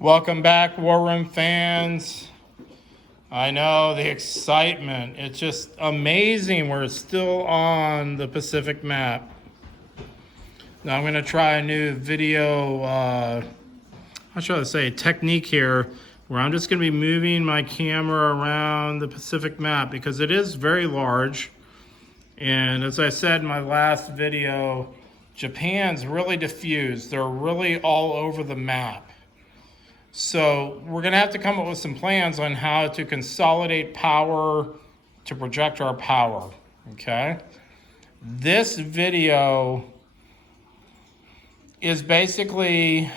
Welcome back, War Room fans. I know the excitement. It's just amazing we're still on the Pacific map. Now I'm going to try a new video, how should I say, technique here, where I'm just going to be moving my camera around the Pacific map because it is very large. And as I said in my last video, Japan's really diffused. They're really all over the map. So we're going to have to come up with some plans on how to consolidate power to project our power, okay? This video is basically,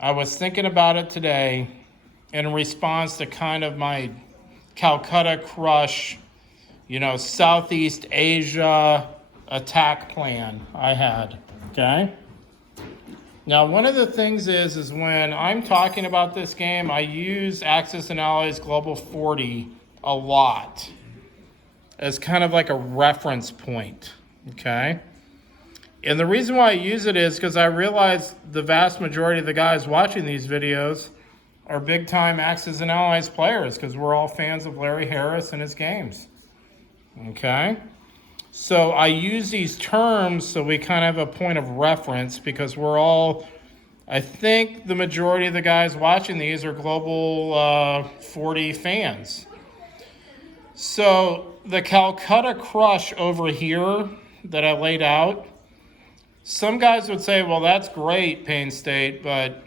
I was thinking about it today in response to kind of my Calcutta Crush, Southeast Asia attack plan I had, okay? Now, one of the things is when I'm talking about this game, I use Axis and Allies Global 40 a lot as kind of like a reference point, okay? And the reason why I use it is because I realize the vast majority of the guys watching these videos are big-time Axis and Allies players because we're all fans of Larry Harris and his games, okay? So I use these terms so we kind of have a point of reference because we're all, I think the majority of the guys watching these are Global 40 fans. So the Calcutta Crush over here that I laid out, some guys would say, well, that's great, Payne State, but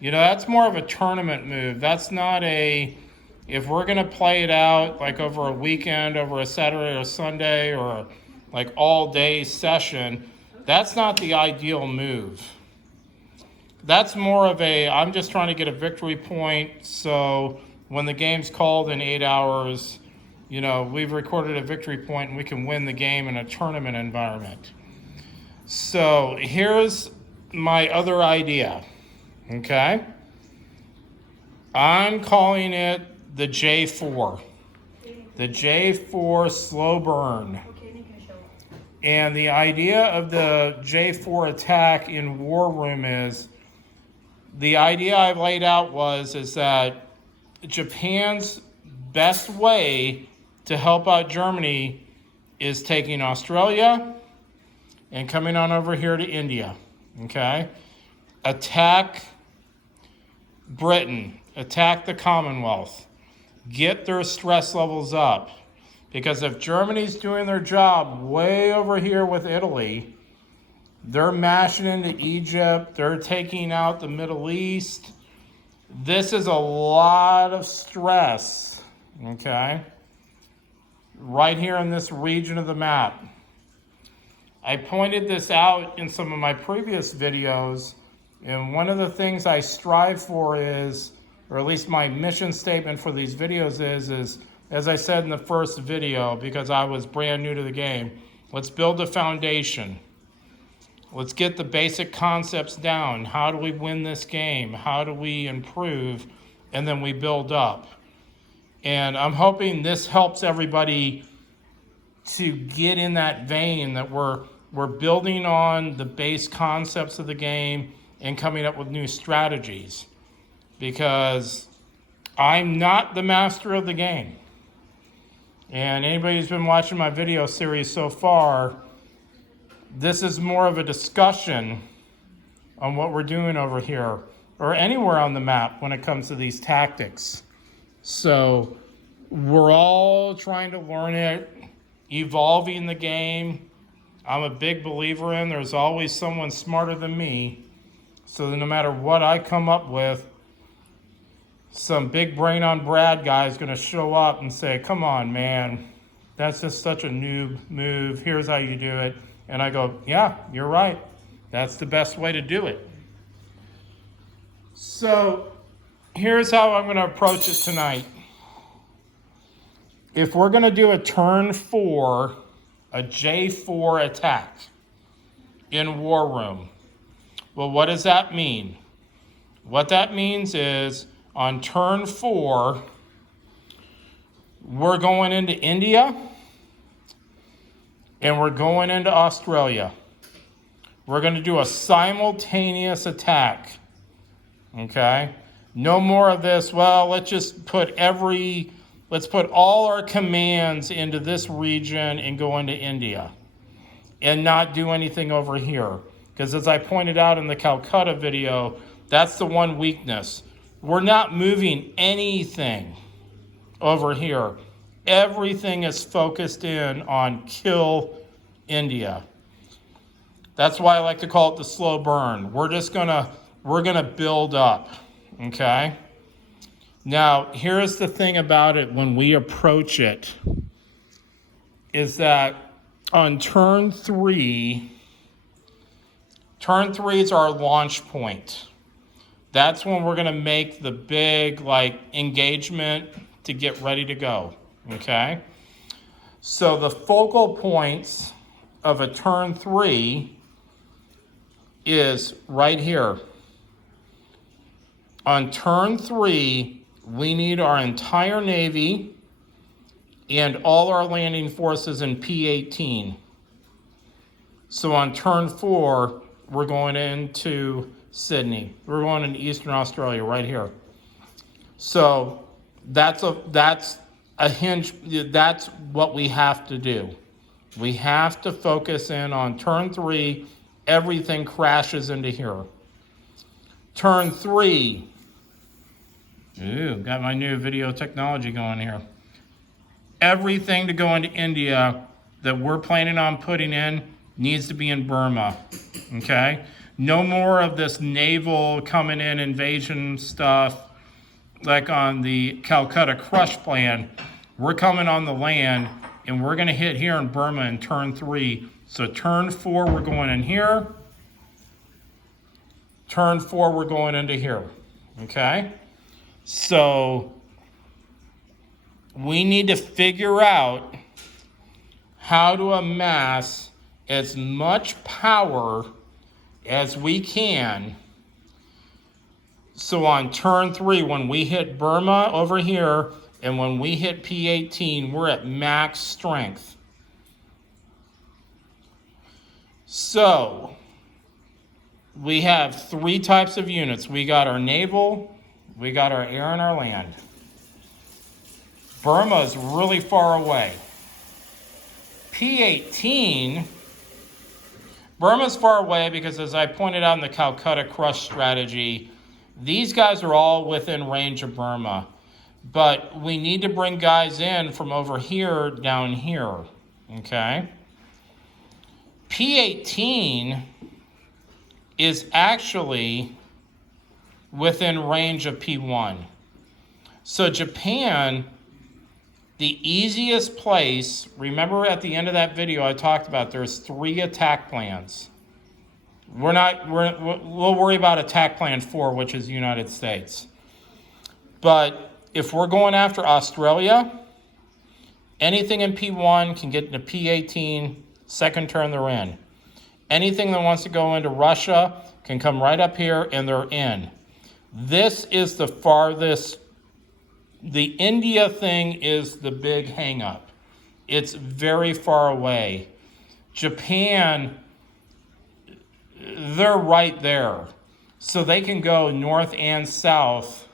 that's more of a tournament move. That's not if we're going to play it out like over a weekend, over a Saturday or Sunday, or like all day session, that's not the ideal move. That's more of I'm just trying to get a victory point. So when the game's called in 8 hours, we've recorded a victory point and we can win the game in a tournament environment. So here's my other idea, okay? I'm calling it the J4, the J4 slow burn. And the idea of the J4 attack in War Room is, the idea I've laid out is that Japan's best way to help out Germany is taking Australia and coming on over here to India, okay? Attack Britain, attack the Commonwealth. Get their stress levels up. Because if Germany's doing their job way over here with Italy, they're mashing into Egypt, they're taking out the Middle East. This is a lot of stress, okay? Right here in this region of the map. I pointed this out in some of my previous videos, and one of the things I strive for is, or at least my mission statement for these videos is, as I said in the first video, because I was brand new to the game, let's build a foundation. Let's get the basic concepts down. How do we win this game? How do we improve? And then we build up. And I'm hoping this helps everybody to get in that vein that we're building on the base concepts of the game and coming up with new strategies. Because I'm not the master of the game. And anybody who's been watching my video series so far, this is more of a discussion on what we're doing over here or anywhere on the map when it comes to these tactics. So we're all trying to learn it, evolving the game. I'm a big believer in there's always someone smarter than me. So that no matter what I come up with, some big brain on Brad guy is going to show up and say, come on, man, that's just such a noob move. Here's how you do it. And I go, yeah, you're right. That's the best way to do it. So here's how I'm going to approach it tonight. If we're going to do a turn 4, a J4 attack in War Room, well, what does that mean? What that means is on turn 4, we're going into India and we're going into Australia. We're going to do a simultaneous attack, okay? No more of this, well, let's put all our commands into this region and go into India and not do anything over here. Because as I pointed out in the Calcutta video, that's the one weakness. We're not moving anything over here. Everything is focused in on kill India. That's why I like to call it the slow burn. We're gonna build up, okay? Now, here's the thing about it when we approach it, is that on turn three is our launch point. That's when we're gonna make the big engagement to get ready to go, okay? So the focal points of a turn 3 is right here. On turn 3, we need our entire Navy and all our landing forces in P-18. So on turn 4, we're going into Sydney. We're going into Eastern Australia right here. So that's a hinge. That's what we have to do. We have to focus in on turn 3. Everything crashes into here. Turn 3. Ooh, got my new video technology going here. Everything to go into India that we're planning on putting in needs to be in Burma, okay? No more of this naval coming in invasion stuff like on the Calcutta Crush plan. We're coming on the land and we're gonna hit here in Burma in turn 3. So turn 4, we're going in here. Turn 4, we're going into here, okay? So we need to figure out how to amass as much power as we can. So on turn 3, when we hit Burma over here, and when we hit P-18, we're at max strength. So we have 3 types of units. We got our naval, we got our air, and our land. Burma is really far away. P-18, Burma's far away because, as I pointed out in the Calcutta Crush strategy, these guys are all within range of Burma. But we need to bring guys in from over here down here, okay? P-18 is actually within range of P-1. So Japan, the easiest place, remember at the end of that video I talked about there's 3 attack plans. We'll worry about attack plan 4, which is the United States. But if we're going after Australia, anything in P1 can get into P-18, second turn they're in. Anything that wants to go into Russia can come right up here and they're in. This is the farthest. The India thing is the big hang up. It's very far away. Japan, they're right there. So they can go north and south.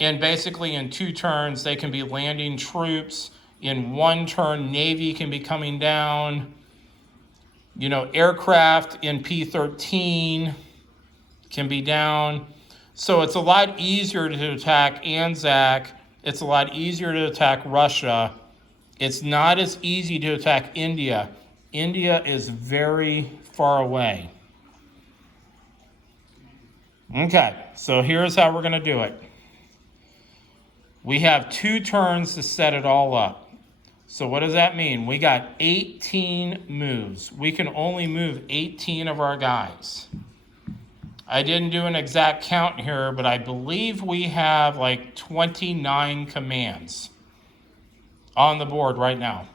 And basically in 2 turns, they can be landing troops. In 1 turn, Navy can be coming down. You know, aircraft in P-13 can be down. So it's a lot easier to attack Anzac. It's a lot easier to attack Russia. It's not as easy to attack India. India is very far away. Okay, so here's how we're going to do it. We have 2 turns to set it all up. So what does that mean? We got 18 moves. We can only move 18 of our guys. I didn't do an exact count here, but I believe we have like 29 commands on the board right now.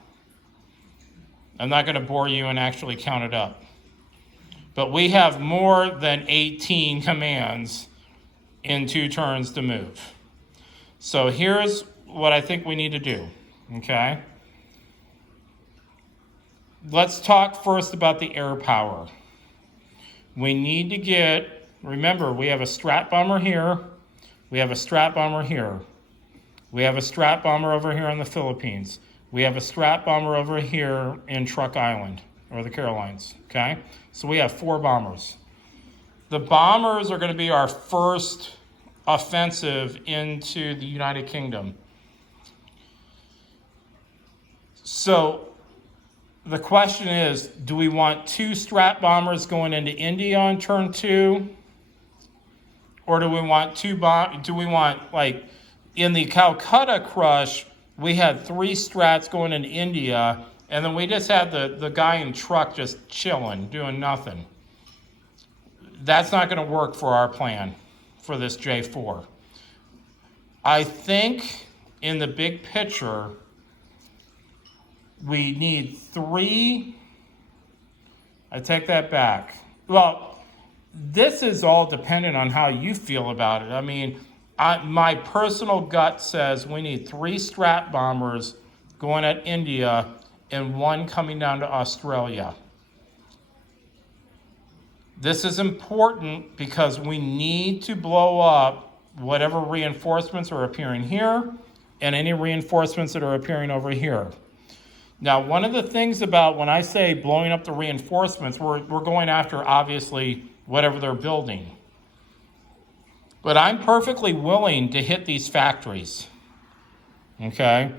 I'm not going to bore you and actually count it up. But we have more than 18 commands in 2 turns to move. So here's what I think we need to do, okay? Let's talk first about the air power. We need to get Remember, we have a strat bomber here. We have a strat bomber here. We have a strat bomber over here in the Philippines. We have a strat bomber over here in Truk Island, or the Carolines, okay? So we have 4 bombers. The bombers are going to be our first offensive into the United Kingdom. So the question is, do we want 2 strat bombers going into India on turn 2? Or do we want like in the Calcutta crush, we had 3 strats going into India, and then we just had the guy in Truk just chilling, doing nothing. That's not going to work for our plan for this J4. I think in the big picture, we need 3. I take that back. Well, this is all dependent on how you feel about it. I mean, my personal gut says we need 3 strat bombers going at India and 1 coming down to Australia. This is important because we need to blow up whatever reinforcements are appearing here and any reinforcements that are appearing over here. Now, one of the things about when I say blowing up the reinforcements, we're going after, obviously, whatever they're building. But I'm perfectly willing to hit these factories, okay?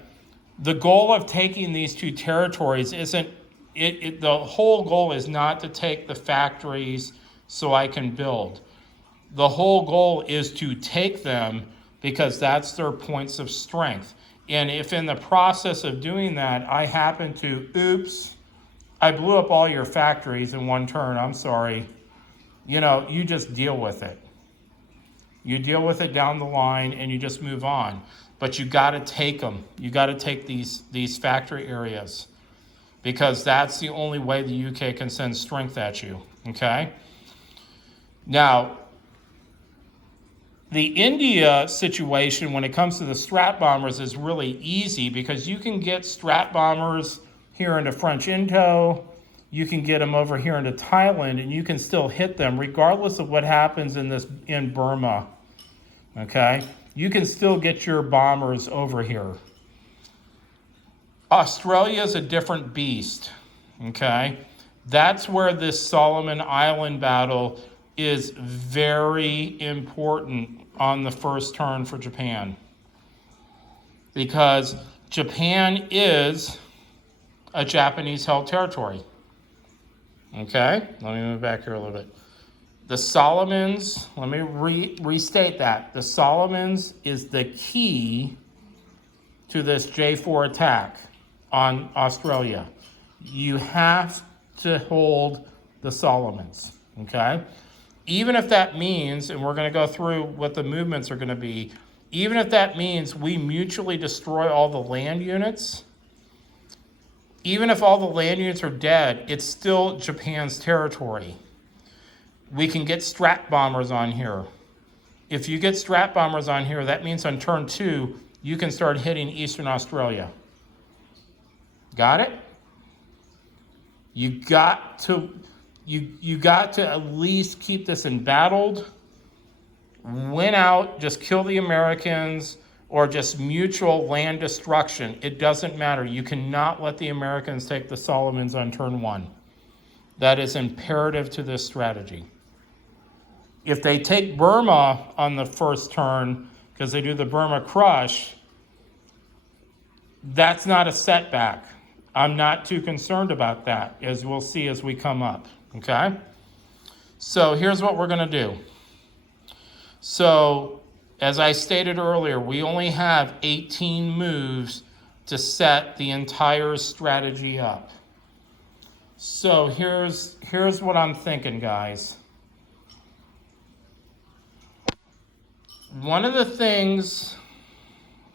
The goal of taking these 2 territories isn't, the whole goal is not to take the factories so I can build. The whole goal is to take them because that's their points of strength. And if in the process of doing that, I happen to, oops, I blew up all your factories in 1 turn, I'm sorry. You know, you just deal with it. You deal with it down the line and you just move on. But you got to take them. You got to take these factory areas because that's the only way the UK can send strength at you, okay? Now, the India situation when it comes to the strat bombers is really easy because you can get strat bombers here into French Indo, you can get them over here into Thailand, and you can still hit them regardless of what happens in Burma, okay? You can still get your bombers over here. Australia is a different beast, okay? That's where this Solomon Island battle is very important on the first turn for Japan. Because Japan is a Japanese-held territory. Okay, let me move back here a little bit. The Solomons, let me restate that. The Solomons is the key to this J4 attack on Australia. You have to hold the Solomons, okay? Even if that means, and we're going to go through what the movements are going to be, even if that means we mutually destroy all the land units, even if all the land units are dead, it's still Japan's territory. We can get strat bombers on here. If you get strat bombers on here, that means on turn 2, you can start hitting Eastern Australia. Got it? You got to at least keep this embattled, win out, just kill the Americans, or just mutual land destruction. It doesn't matter. You cannot let the Americans take the Solomons on turn 1. That is imperative to this strategy. If they take Burma on the first turn, because they do the Burma crush, that's not a setback. I'm not too concerned about that, as we'll see as we come up, okay? So here's what we're going to do. So, as I stated earlier, we only have 18 moves to set the entire strategy up. So here's what I'm thinking, guys. One of the things,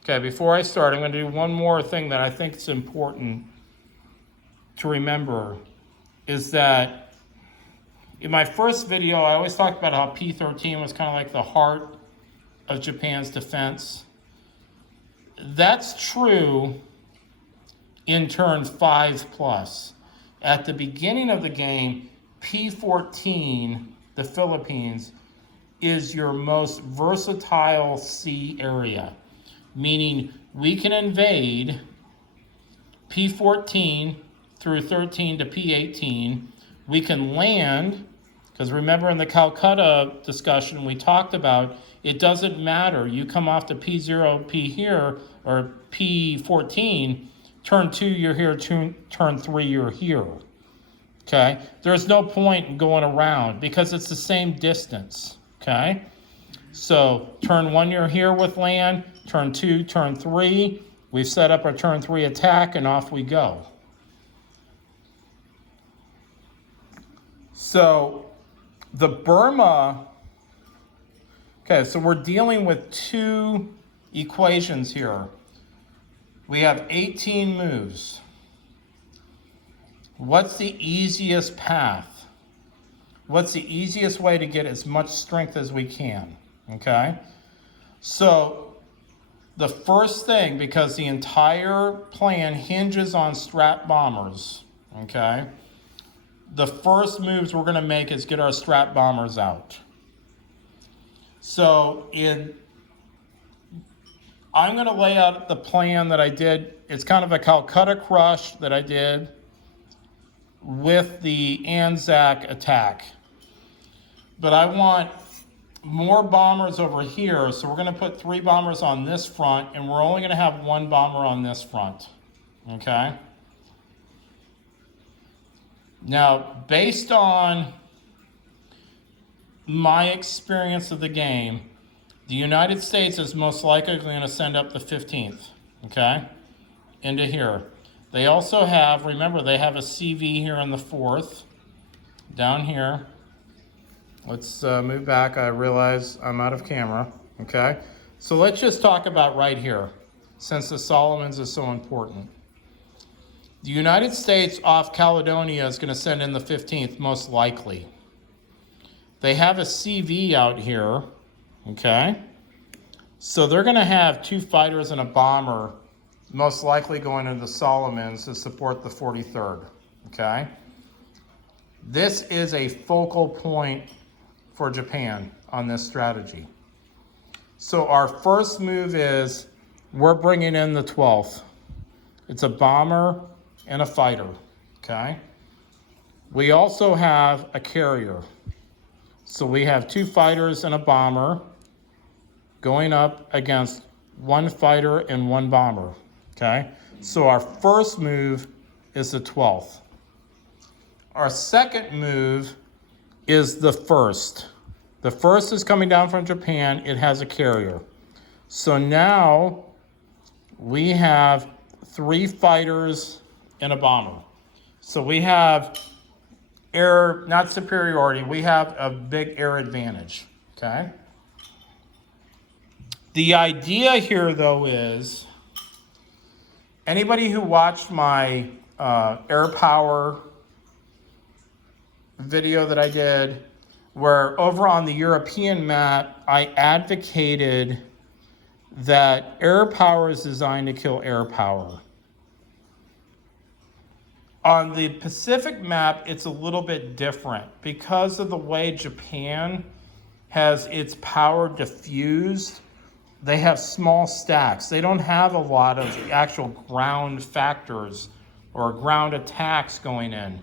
okay, before I start, I'm going to do one more thing that I think is important to remember, is that in my first video, I always talked about how P-13 was kind of like the heart of Japan's defense. That's true in turn 5 plus. At the beginning of the game, P-14, the Philippines, is your most versatile sea area, meaning we can invade P14 through 13 to P18. We can land, because remember in the Calcutta discussion we talked about, it doesn't matter. You come off the P0, P here, or P14, turn 2, you're here, turn 3, you're here. Okay? There's no point in going around because it's the same distance. Okay? So turn 1, you're here with land, turn 2, turn 3. We've set up our turn 3 attack, and off we go. So the Burma, okay, so we're dealing with two equations here. We have 18 moves. What's the easiest path? What's the easiest way to get as much strength as we can? Okay? So the first thing, because the entire plan hinges on strat bombers, okay? The first moves we're going to make is get our strat bombers out. So I'm going to lay out the plan that I did. It's kind of a Calcutta crush that I did with the Anzac attack. But I want more bombers over here, so we're going to put 3 bombers on this front, and we're only going to have 1 bomber on this front. Okay? Now, based on my experience of the game, the United States is most likely going to send up the 15th, okay, into here. They also have, remember, they have a CV here in the 4th, down here. Let's move back. I realize I'm out of camera, okay? So let's just talk about right here, since the Solomons is so important. The United States off Caledonia is going to send in the 15th, most likely. They have a CV out here, okay? So they're going to have 2 fighters and a bomber, most likely going into the Solomons to support the 43rd, okay? This is a focal point for Japan on this strategy. So our first move is we're bringing in the 12th. It's a bomber and a fighter, okay? We also have a carrier. So we have 2 fighters and a bomber going up against 1 fighter and 1 bomber, okay? So our first move is the 12th. Our second move is the 1st. The 1st is coming down from Japan. It has a carrier. So now we have 3 fighters and a bomber. So we have air, not superiority, we have a big air advantage, okay? The idea here, though, is anybody who watched my air power video that I did, where over on the European map, I advocated that air power is designed to kill air power. On the Pacific map, it's a little bit different because of the way Japan has its power diffused. They have small stacks. They don't have a lot of actual ground factors or ground attacks going in.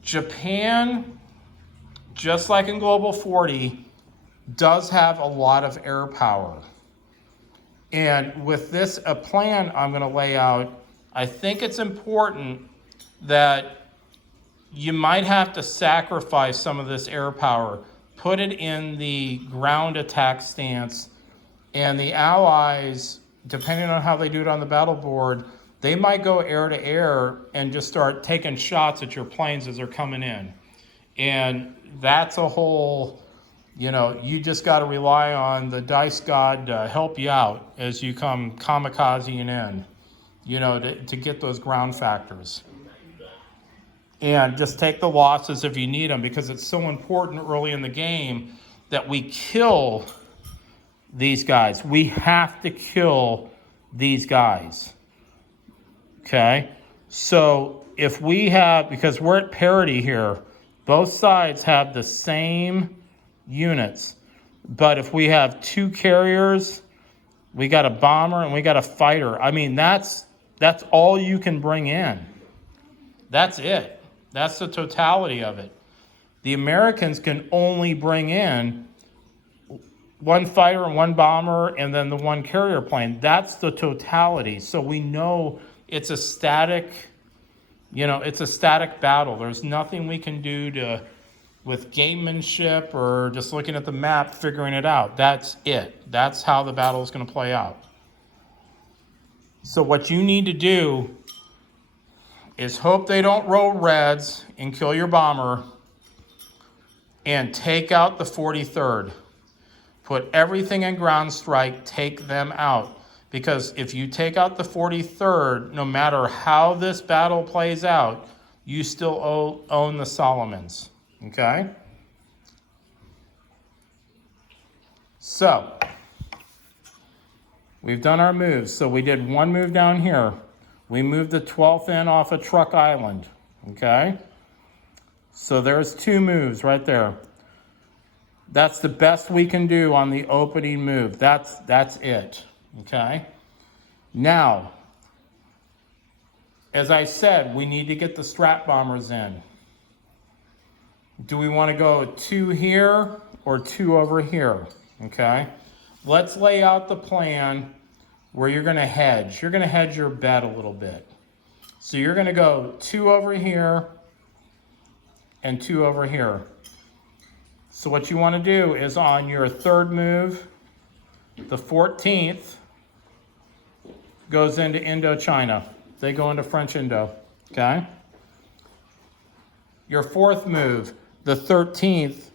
Japan, just like in Global 40, does have a lot of air power. And with this a plan I'm going to lay out, I think it's important that you might have to sacrifice some of this air power, put it in the ground attack stance, and the Allies, depending on how they do it on the battle board, they might go air to air and just start taking shots at your planes as they're coming in. And that's a whole, you just got to rely on the dice god to help you out as you come kamikazing in, to get those ground factors. And just take the losses if you need them, because it's so important early in the game that we kill these guys. We have to kill these guys. Okay? So if we have, because we're at parity here, both sides have the same units. But if we have 2 carriers, we got a bomber and we got a fighter. I mean, that's all you can bring in. That's it. That's the totality of it. The Americans can only bring in 1 fighter and 1 bomber and then the 1 carrier plane. That's the totality. So we know it's a static, it's a static battle. There's nothing we can do with gamemanship or just looking at the map, figuring it out. That's it. That's how the battle is going to play out. So what you need to do is hope they don't roll reds and kill your bomber and take out the 43rd. Put everything in ground strike, take them out. Because if you take out the 43rd, no matter how this battle plays out, you still own the Solomons. Okay? So, we've done our moves. So we did 1 move down here. We moved the 12th in off of Truck Island. Okay? So there's 2 moves right there. That's the best we can do on the opening move. That's it. Okay? Now, as I said, we need to get the strat bombers in. Do we want to go 2 here or 2 over here? Okay? Let's lay out the plan where you're going to hedge. You're going to hedge your bet a little bit. So you're going to go 2 over here and 2 over here. So what you want to do is on your 3rd move, the 14th goes into Indochina. They go into French Indo. Okay? Your 4th move, the 13th,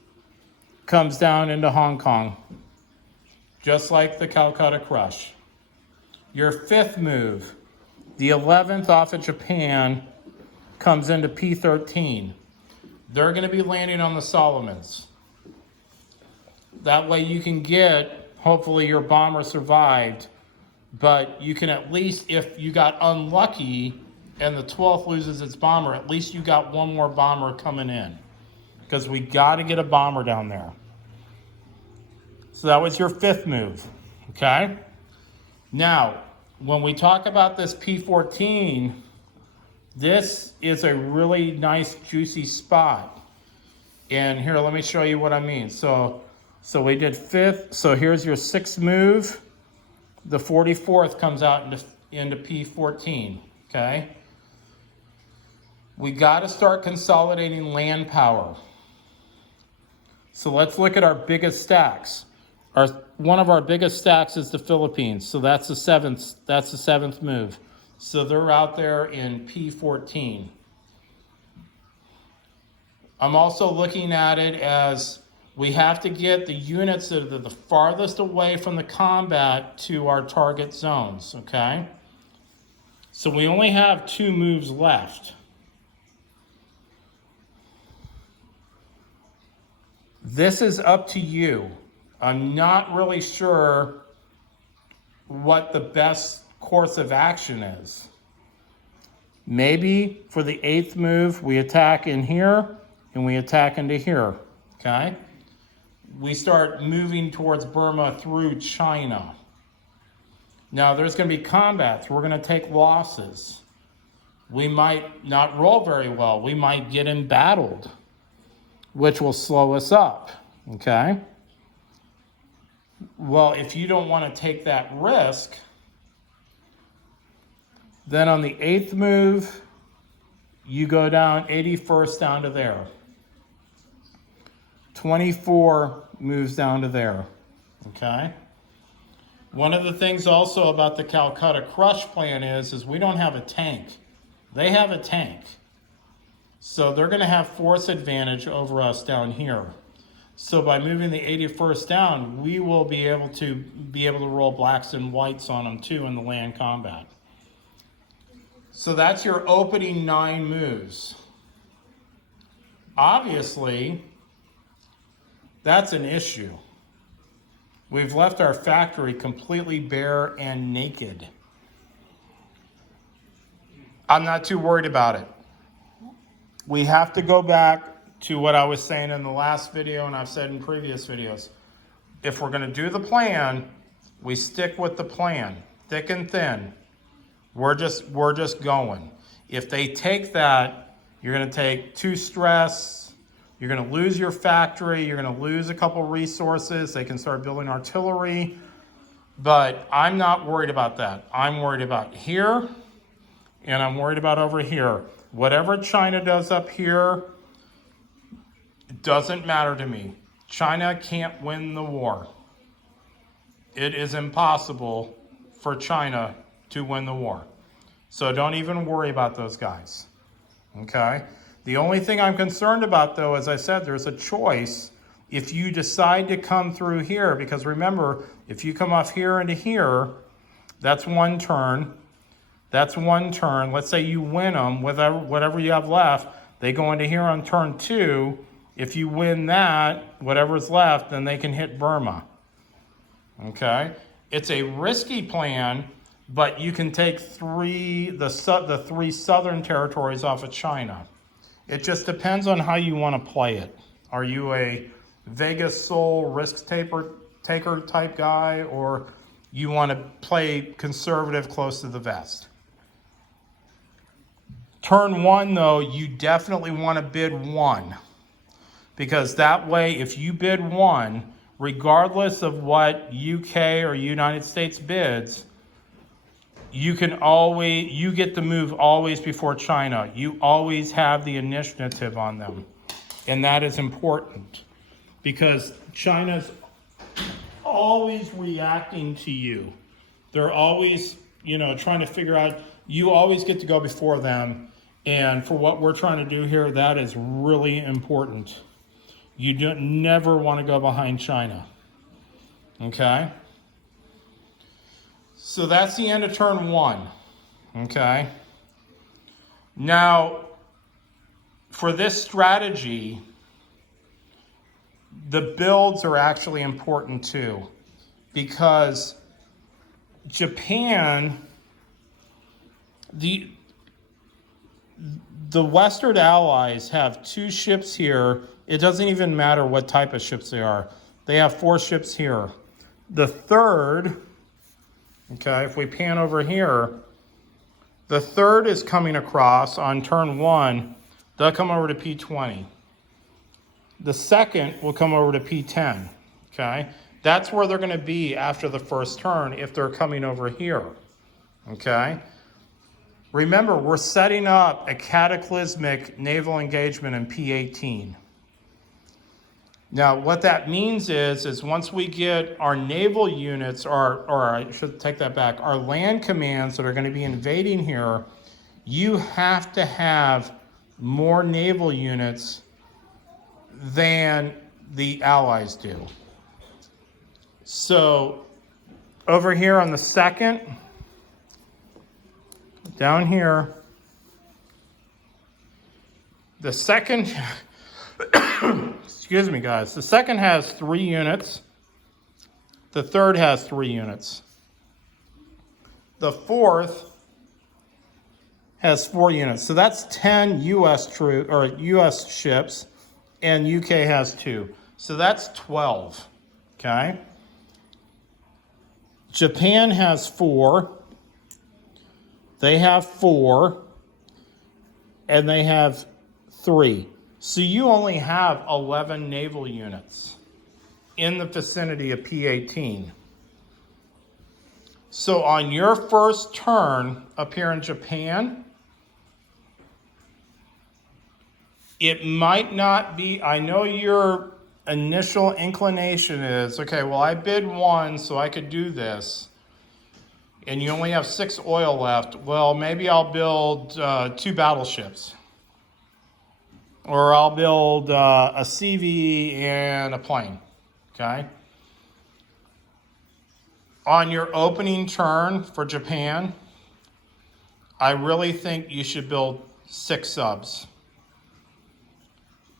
comes down into Hong Kong, just like the Calcutta Crush. Your 5th move, the 11th off of Japan, comes into P13. They're going to be landing on the Solomons. That way you can get, hopefully your bomber survived, but you can at least, if you got unlucky and the 12th loses its bomber, at least you got 1 more bomber coming in. Because we got to get a bomber down there. So that was your 5th move, okay? Now, when we talk about this P14, this is a really nice, juicy spot. And here, let me show you what I mean. So we did 5th. So here's your 6th move. The 44th comes out into P14, okay? We got to start consolidating land power. So let's look at our biggest stacks. One of our biggest stacks is the Philippines. So that's the 7th. That's the 7th move. So they're out there in P14. I'm also looking at it as we have to get the units that are the farthest away from the combat to our target zones, okay? So we only have 2 moves left. This is up to you. I'm not really sure what the best course of action is. Maybe for the 8th move, we attack in here and we attack into here, okay? We start moving towards Burma through China. Now, there's going to be combats. We're going to take losses. We might not roll very well. We might get embattled, which will slow us up, okay? Well, if you don't want to take that risk, then on the 8th move, you go down 81st down to there. 24 moves down to there, okay? One of the things also about the Calcutta Crush plan is we don't have a tank. They have a tank. So they're going to have force advantage over us down here. So by moving the 81st down, we will be able to roll blacks and whites on them too in the land combat. So that's your opening 9 moves. Obviously, that's an issue. We've left our factory completely bare and naked. I'm not too worried about it. We have to go back to what I was saying in the last video and I've said in previous videos. If we're going to do the plan, we stick with the plan, thick and thin. We're just going. If they take that, you're going to take too stress. You're going to lose your factory. You're going to lose a couple resources. They can start building artillery. But I'm not worried about that. I'm worried about here, and I'm worried about over here. Whatever China does up here, it doesn't matter to me. China can't win the war. It is impossible for China to win the war. So don't even worry about those guys. Okay? The only thing I'm concerned about, though, as I said, there's a choice. If you decide to come through here, because remember, if you come off here into here, that's one turn. That's one turn. Let's say you win them, whatever you have left, they go into here on turn 2. If you win that, whatever's left, then they can hit Burma. Okay? It's a risky plan, but you can take the three southern territories off of China. It just depends on how you want to play it. Are you a Vegas Soul taker type guy, or you want to play conservative close to the vest? Turn 1, though, you definitely want to bid 1. Because that way, if you bid 1, regardless of what UK or United States bids, you get the move always before China. You always have the initiative on them. And that is important because China's always reacting to you. They're always, trying to figure out, you always get to go before them. And for what we're trying to do here, that is really important. You never want to go behind China. Okay? So that's the end of turn 1. Okay? Now, for this strategy, the builds are actually important too. Because Japan, the Western allies have 2 ships here. It doesn't even matter what type of ships they are. They have 4 ships here. The third, okay, if we pan over here, the third is coming across on turn 1. They'll come over to P20. The second will come over to P10, okay? That's where they're going to be after the first turn if they're coming over here, okay? Remember, we're setting up a cataclysmic naval engagement in P18. Now, what that means is once we get our naval units, or I should take that back, our land commands that are going to be invading here, you have to have more naval units than the Allies do. So, over here on the second, down here, the second, excuse me guys, the second has 3 units. The third has 3 units. The fourth has 4 units. So that's 10 US ships, and UK has 2. So that's 12, okay? Japan has 4. They have 4, and they have 3. So you only have 11 naval units in the vicinity of P18. So on your first turn up here in Japan, it might not be, I know your initial inclination is, okay, well, I bid 1 so I could do this. And you only have 6 oil left, well, maybe I'll build 2 battleships. Or I'll build a CV and a plane, okay? On your opening turn for Japan, I really think you should build 6 subs.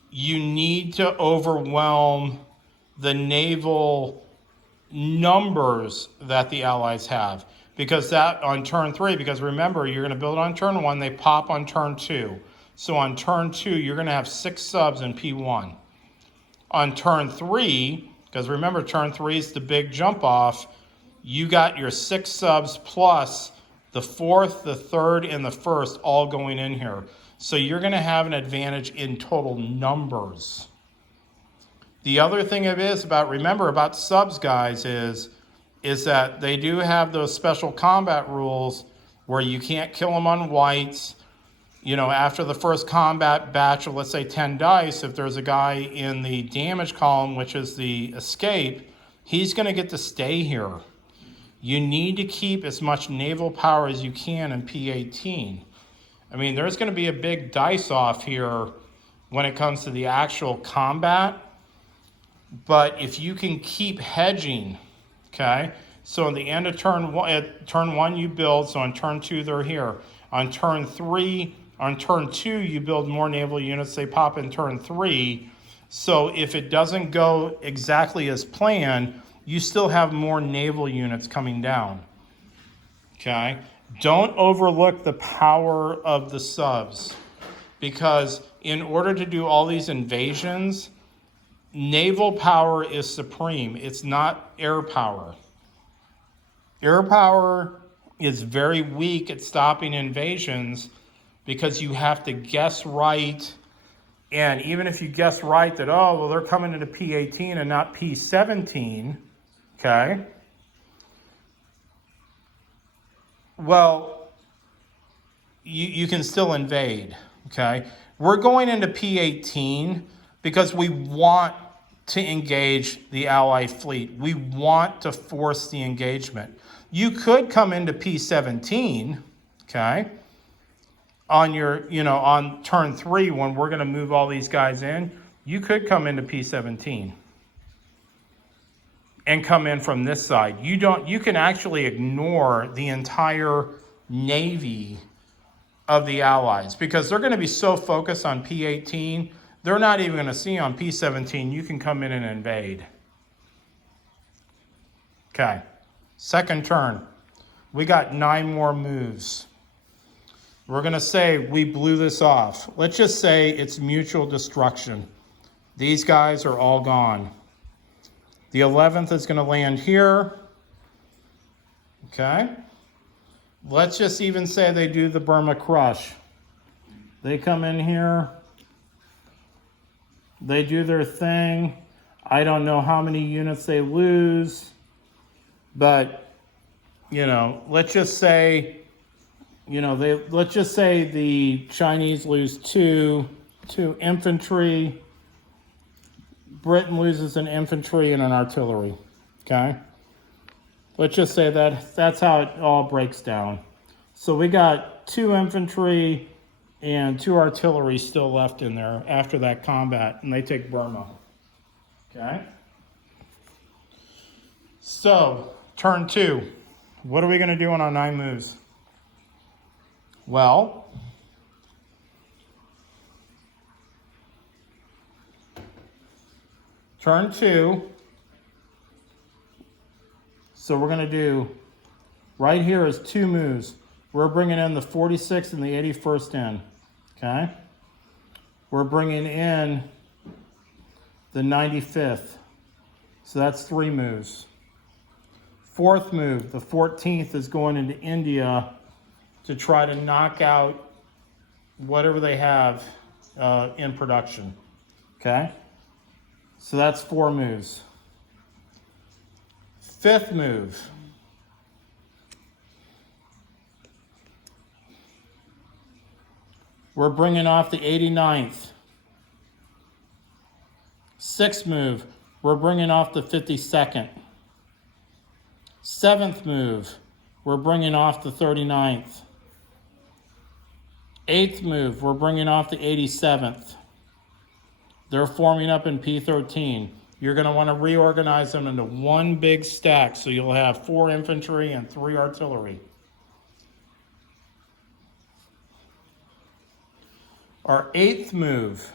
You need to overwhelm the naval numbers that the Allies have. Because that on turn 3, because remember, you're going to build on turn 1, they pop on turn 2. So on turn 2, you're going to have 6 subs in P1. On turn 3, because remember turn 3 is the big jump off, you got your 6 subs plus the 4th, the 3rd, and the 1st all going in here. So you're going to have an advantage in total numbers. The other thing it is about, remember about subs, guys, is that they do have those special combat rules where you can't kill them on whites. You know, after the first combat batch of, let's say, 10 dice, if there's a guy in the damage column, which is the escape, he's going to get to stay here. You need to keep as much naval power as you can in P18. I mean, there's going to be a big dice off here when it comes to the actual combat. But if you can keep hedging, okay? So in the end of turn 1, you build. So on turn 2, they're here. On turn 3, on turn 2, you build more naval units. They pop in turn 3. So if it doesn't go exactly as planned, you still have more naval units coming down, okay? Don't overlook the power of the subs, because in order to do all these invasions, naval power is supreme. It's not air power. Air power is very weak at stopping invasions because you have to guess right. And even if you guess right that, oh, well, they're coming into P18 and not P17, okay? Well, you can still invade, okay? We're going into P18 because we want to engage the Allied fleet. We want to force the engagement. You could come into P17, okay, on your, on turn 3 when we're going to move all these guys in. You could come into P17 and come in from this side. You can actually ignore the entire navy of the Allies because they're going to be so focused on P18, they're not even going to see on P17. You can come in and invade. Okay, second turn. We got 9 more moves. We're going to say we blew this off. Let's just say it's mutual destruction. These guys are all gone. The 11th is going to land here. Okay. Let's just even say they do the Burma Crush. They come in here. They do their thing. I don't know how many units they lose. But, let's just say, let's just say the Chinese lose two infantry. Britain loses an infantry and an artillery, okay? Let's just say that's how it all breaks down. So we got 2 infantry and 2 artillery still left in there after that combat, and they take Burma, okay? So, turn 2. What are we going to do on our 9 moves? Well, turn 2. So we're going to do, right here is 2 moves. We're bringing in the 46th and the 81st in, okay? We're bringing in the 95th. So that's 3 moves. 4th move, the 14th is going into India to try to knock out whatever they have in production, okay? So that's 4 moves. 5th move. We're bringing off the 89th. 6th move. We're bringing off the 52nd. 7th move. We're bringing off the 39th. 8th move. We're bringing off the 87th. They're forming up in P13. You're going to want to reorganize them into one big stack, so you'll have 4 infantry and 3 artillery. Our 8th move,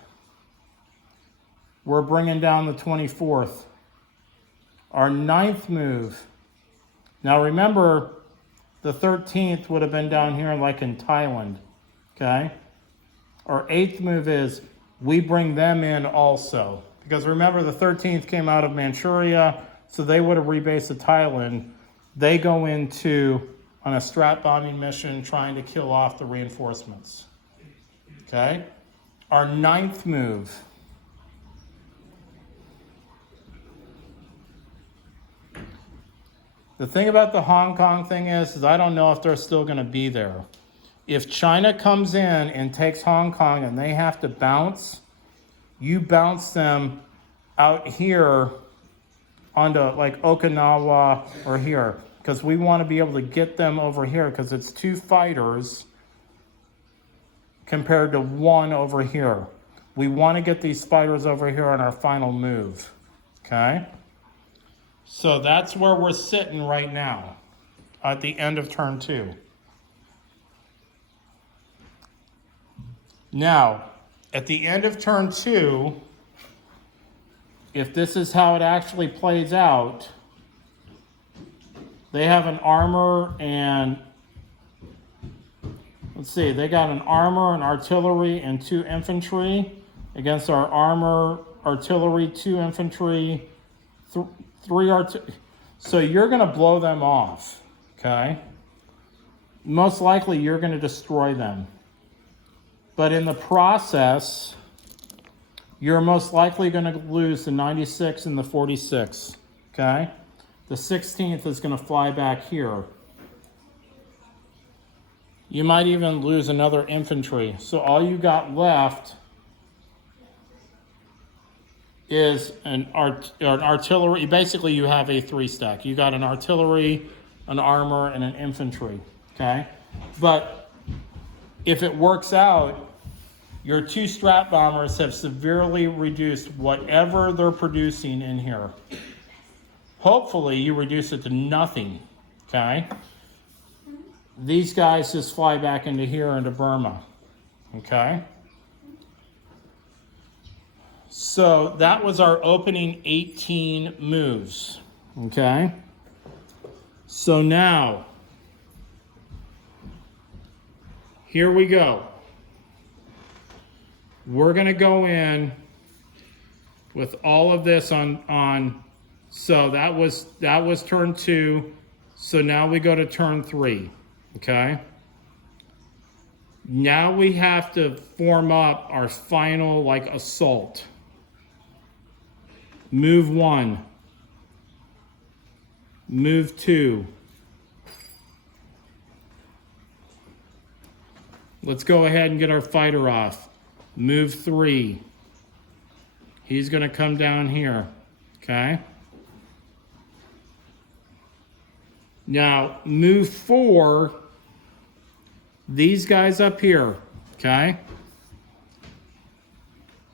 we're bringing down the 24th. Our 9th move, now remember, the 13th would have been down here like in Thailand, okay? Our 8th move is we bring them in also. Because remember, the 13th came out of Manchuria, so they would have rebased at Thailand. They go into on a strat bombing mission trying to kill off the reinforcements. Okay? Our 9th move. The thing about the Hong Kong thing is I don't know if they're still going to be there. If China comes in and takes Hong Kong and they have to bounce, you bounce them out here onto like Okinawa or here, because we want to be able to get them over here because it's 2 fighters compared to 1 over here. We want to get these fighters over here on our final move. Okay? So that's where we're sitting right now at the end of turn 2. Now, at the end of turn 2, if this is how it actually plays out, they have an armor and, let's see, they got an armor, an artillery, and 2 infantry against our armor, artillery, 2 infantry, 3 artillery. So you're going to blow them off, okay? Most likely you're going to destroy them. But in the process, you're most likely going to lose the 96 and the 46, okay? The 16th is going to fly back here. You might even lose another infantry. So all you got left is an artillery. Basically, you have a 3-stack. You got an artillery, an armor, and an infantry, okay? But if it works out, your 2 strat bombers have severely reduced whatever they're producing in here. Hopefully, you reduce it to nothing, okay? These guys just fly back into here, into Burma, okay? So that was our opening 18 moves, okay? So now, here we go. We're going to go in with all of this on so that was turn 2. So now we go to turn 3, okay? Now we have to form up our final like assault. Move 1. Move 2. Let's go ahead and get our fighter off. Move 3. He's going to come down here, okay? Now, move 4, these guys up here, okay?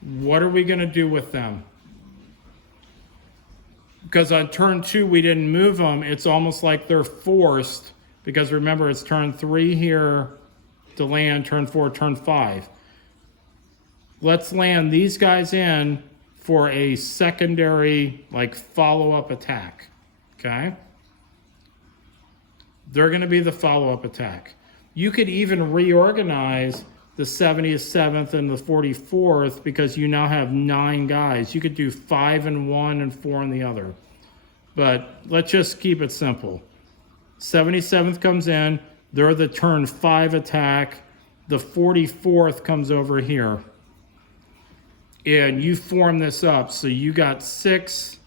What are we going to do with them? Because on turn 2, we didn't move them. It's almost like they're forced, because remember, it's turn 3 here to land, turn 4, turn 5. Let's land these guys in for a secondary, like, follow-up attack, okay? They're going to be the follow-up attack. You could even reorganize the 77th and the 44th because you now have 9 guys. You could do 5 in one and 4 in the other. But let's just keep it simple. 77th comes in. They're the turn 5 attack. The 44th comes over here. And you form this up. So you got 6,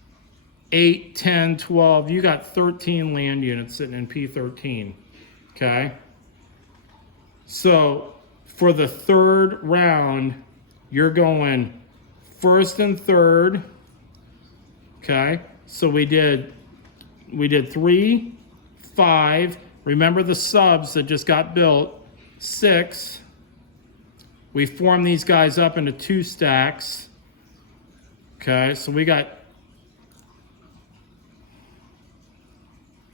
8, 10, 12. You got 13 land units sitting in P13. Okay? So for the 3rd round, you're going 1st and 3rd. Okay? So we did 3, 5. Remember the subs that just got built. 6. We form these guys up into 2 stacks. Okay, so we got,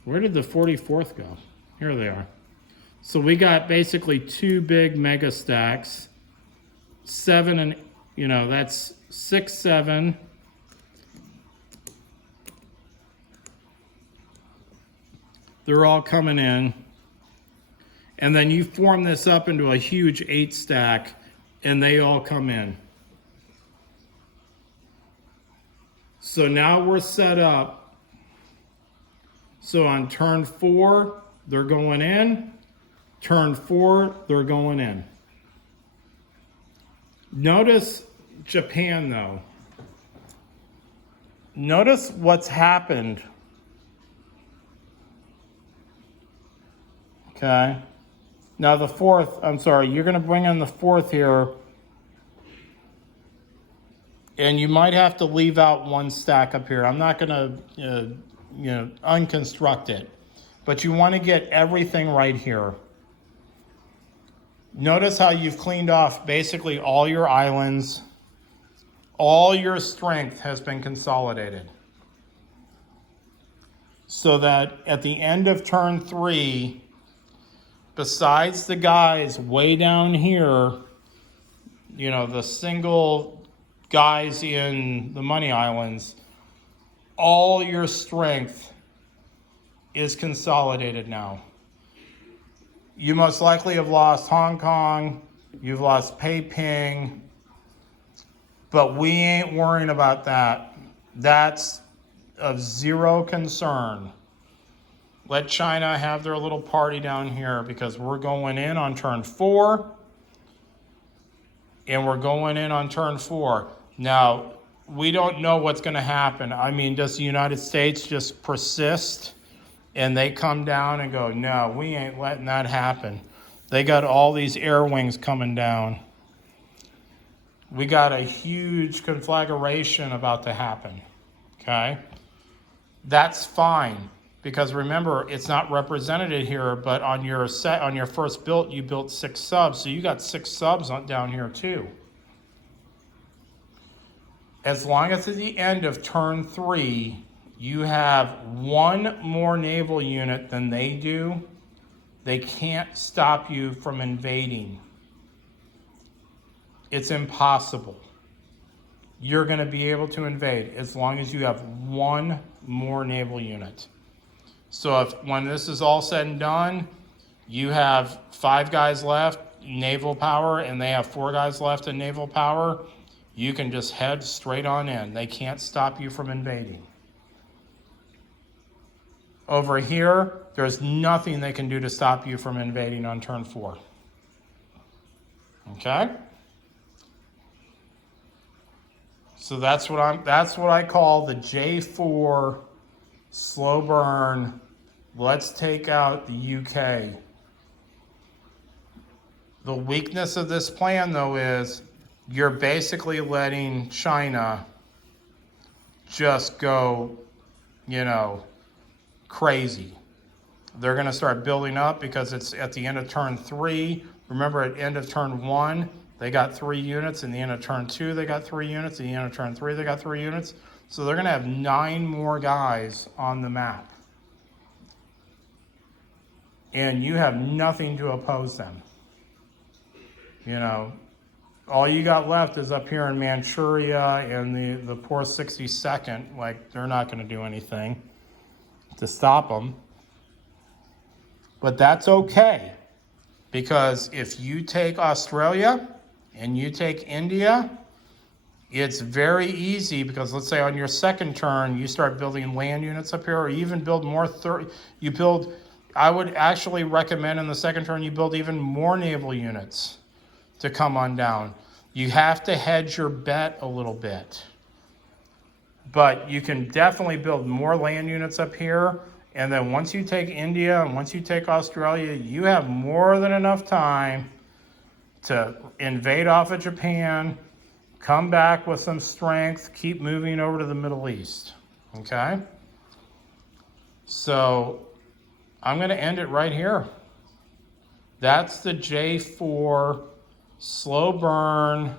where did the 44th go? Here they are. So we got basically 2 big mega stacks. 7 and, that's 6, 7. They're all coming in. And then you form this up into a huge 8 stack. and they all come in. So now we're set up. So on turn 4, they're going in. Turn 4, they're going in. Notice Japan, though. Notice what's happened. Okay. Now the 4th, I'm sorry, you're going to bring in the 4th here. And you might have to leave out one stack up here. I'm not going to, unconstruct it. But you want to get everything right here. Notice how you've cleaned off basically all your islands. All your strength has been consolidated. So that at the end of turn 3, besides the guys way down here, the single guys in the money islands, all your strength is consolidated now. You most likely have lost Hong Kong, you've lost Peiping, but we ain't worrying about that. That's of zero concern. Let China have their little party down here because we're going in on turn 4 and we're going in on turn 4. Now, we don't know what's going to happen. I mean, does the United States just persist and they come down and go, no, we ain't letting that happen. They got all these air wings coming down. We got a huge conflagration about to happen, okay? That's fine, because remember, it's not represented here, but on your first build, you built 6 subs, so you got 6 subs down here too. As long as at the end of turn 3, you have 1 more naval unit than they do, they can't stop you from invading. It's impossible. You're going to be able to invade as long as you have 1 more naval unit. So when this is all said and done, you have 5 guys left, naval power, and they have 4 guys left in naval power, you can just head straight on in. They can't stop you from invading. Over here, there's nothing they can do to stop you from invading on turn 4. Okay? So that's what I call the J4 slow burn. Let's take out the UK. The weakness of this plan, though, is you're basically letting China just go, crazy. They're going to start building up because it's at the end of turn 3. Remember, at the end of turn 1, they got 3 units. In the end of turn 2, they got 3 units. At the end of turn 3, they got 3 units. So they're going to have 9 more guys on the map. And you have nothing to oppose them. All you got left is up here in Manchuria and the poor 62nd. Like, they're not going to do anything to stop them. But that's okay. Because if you take Australia and you take India, it's very easy, because let's say on your second turn, you start building land units up here, or you even build more, I would actually recommend in the second turn, you build even more naval units to come on down. You have to hedge your bet a little bit. But you can definitely build more land units up here. And then once you take India and once you take Australia, you have more than enough time to invade off of Japan, come back with some strength, keep moving over to the Middle East. Okay? So I'm going to end it right here. That's the J4 slow burn.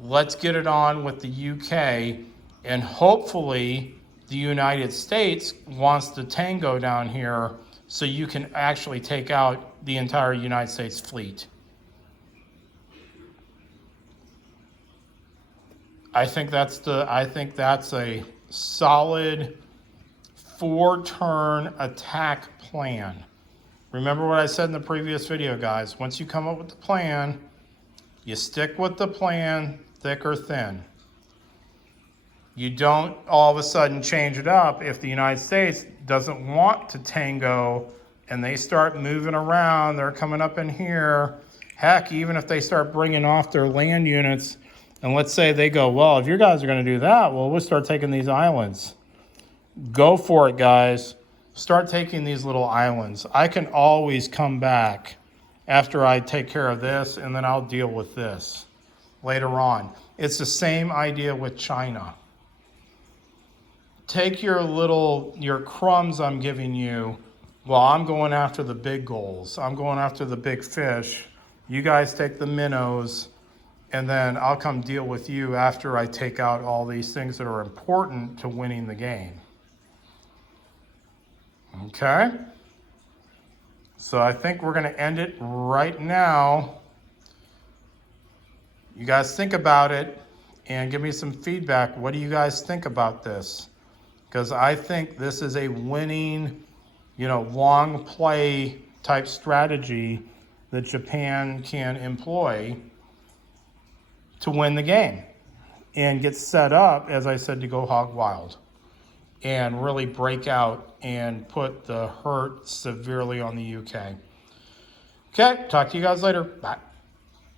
Let's get it on with the UK, and hopefully the United States wants to tango down here so you can actually take out the entire United States fleet. I think that's a solid 4-turn attack plan. Remember what I said in the previous video, guys. Once you come up with the plan, You stick with the plan, thick or thin. You don't all of a sudden change it up if the United States doesn't want to tango and they start moving around, they're coming up in here. Heck, even if they start bringing off their land units, and let's say they go, well, if you guys are going to do that, well, we'll start taking these islands. Go for it, guys. Start taking these little islands. I can always come back after I take care of this, and then I'll deal with this later on. It's the same idea with China. Take your crumbs I'm giving you. Well, I'm going after the big goals. I'm going after the big fish. You guys take the minnows, and then I'll come deal with you after I take out all these things that are important to winning the game. Okay? So I think we're going to end it right now. You guys think about it and give me some feedback. What do you guys think about this? Because I think this is a winning, long play type strategy that Japan can employ to win the game and get set up, as I said, to go hog wild and really break out and put the hurt severely on the UK. Okay, talk to you guys later. Bye.